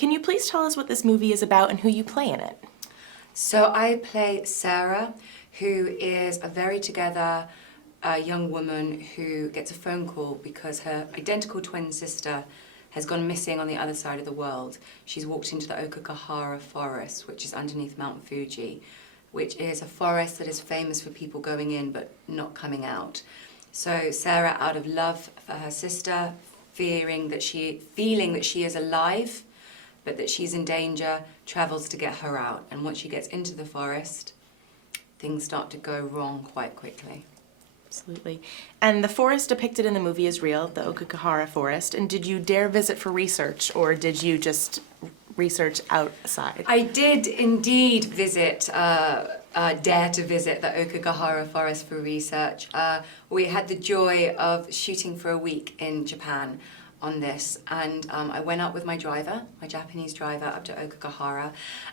can you please tell us what this movie is about and who you play in it? So I play Sarah, who is a very together young woman who gets a phone call because her identical twin sister has gone missing on the other side of the world. She's walked into the Okakahara forest, which is underneath Mount Fuji, which is a forest that is famous for people going in but not coming out. So Sarah, out of love for her sister, feeling that she is alive, but that she's in danger, travels to get her out. And once she gets into the forest, things start to go wrong quite quickly. Absolutely. And the forest depicted in the movie is real, the Okakahara forest. And did you dare visit for research, or did you just research outside? I did indeed visit, dare to visit the Okakahara forest for research. We had the joy of shooting for a week in Japan on this, and I went up with my driver, my Japanese driver, up to Okakahara,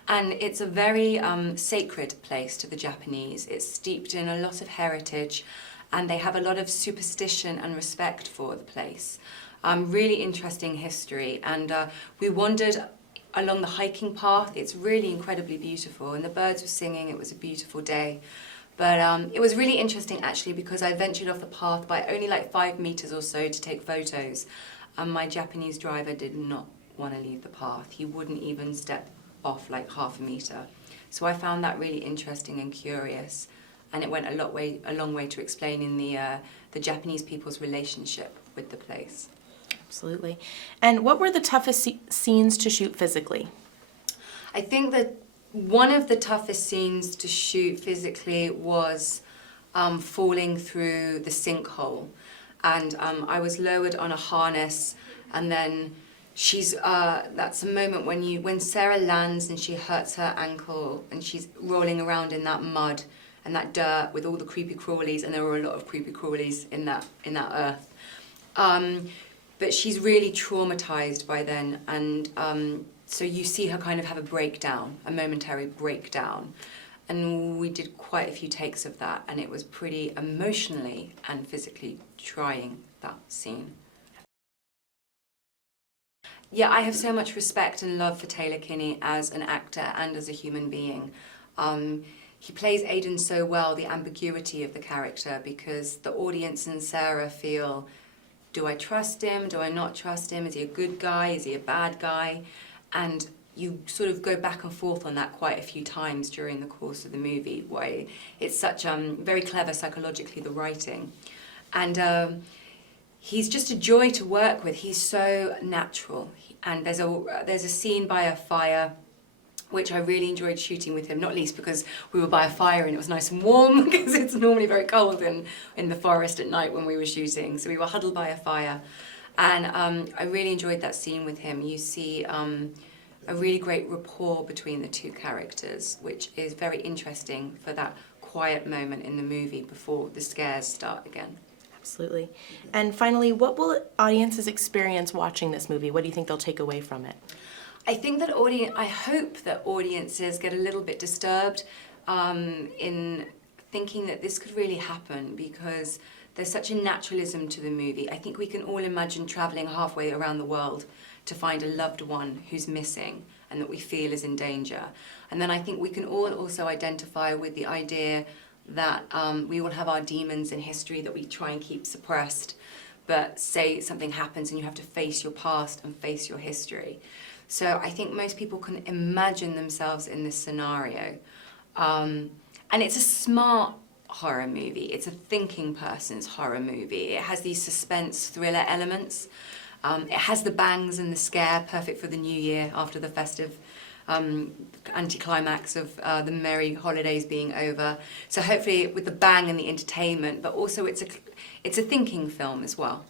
and it's a very sacred place to the Japanese. It's steeped in a lot of heritage, and they have a lot of superstition and respect for the place. Really interesting history, and we wandered along the hiking path. It's really incredibly beautiful, and the birds were singing. It was a beautiful day. But it was really interesting actually, because I ventured off the path by only like 5 meters or so to take photos. And my Japanese driver did not want to leave the path. He wouldn't even step off like half a meter. So I found that really interesting and curious. And it went a long way to explaining the Japanese people's relationship with the place. Absolutely. And what were the toughest scenes to shoot physically? I think that one of the toughest scenes to shoot physically was falling through the sinkhole. And I was lowered on a harness, and then that's a moment when Sarah lands and she hurts her ankle and she's rolling around in that mud and that dirt with all the creepy crawlies, and there were a lot of creepy crawlies in that earth. But she's really traumatized by then, and so you see her kind of have a breakdown, a momentary breakdown. And we did quite a few takes of that, and it was pretty emotionally and physically trying, that scene. Yeah, I have so much respect and love for Taylor Kinney as an actor and as a human being. He plays Aiden so well, the ambiguity of the character, because the audience and Sarah feel, do I trust him? Do I not trust him? Is he a good guy? Is he a bad guy? And you sort of go back and forth on that quite a few times during the course of the movie. Why it's such very clever psychologically, the writing. And he's just a joy to work with. He's so natural. And there's a scene by a fire which I really enjoyed shooting with him, not least because we were by a fire and it was nice and warm, because it's normally very cold in the forest at night when we were shooting. So we were huddled by a fire. And I really enjoyed that scene with him. You see a really great rapport between the two characters, which is very interesting for that quiet moment in the movie before the scares start again. Absolutely. And finally, what will audiences experience watching this movie? What do you think they'll take away from it? I think that I hope that audiences get a little bit disturbed in thinking that this could really happen, because there's such a naturalism to the movie. I think we can all imagine traveling halfway around the world to find a loved one who's missing and that we feel is in danger. And then I think we can all also identify with the idea that we all have our demons in history that we try and keep suppressed, but say something happens and you have to face your past and face your history. So I think most people can imagine themselves in this scenario. And it's a smart horror movie. It's a thinking person's horror movie. It has these suspense thriller elements. It has the bangs and the scare, perfect for the new year after the festive anticlimax of the merry holidays being over. So hopefully with the bang and the entertainment, but also it's a thinking film as well.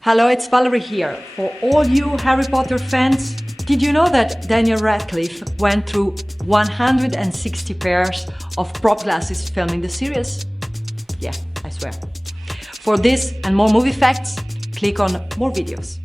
Hello, it's Valerie here. For all you Harry Potter fans, did you know that Daniel Radcliffe went through 160 pairs of prop glasses filming the series? Yeah, I swear. For this and more movie facts, click on more videos.